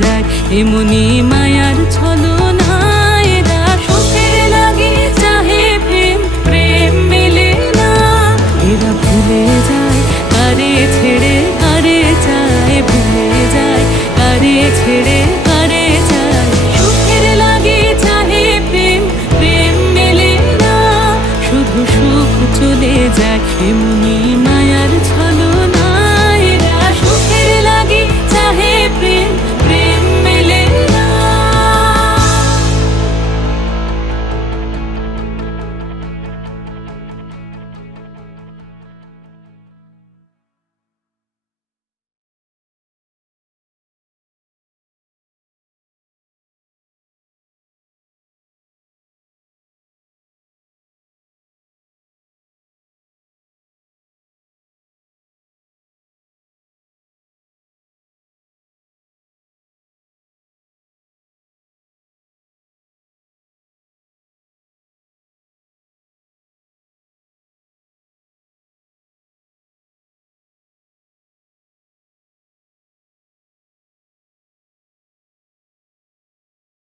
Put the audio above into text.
যায় এমনি মায়ার ছলনা। এরা সুখের লাগে চাহে প্রেম, প্রেম মেলে না। এরা ভুলে যায় কারে ছেড়ে কারে চায়, ভুলে যায় কারে ছেড়ে কারে চায়। সুখের লাগে চাহে প্রেম, প্রেম মেলে না। শুধু সুখ চলে যায় এমনি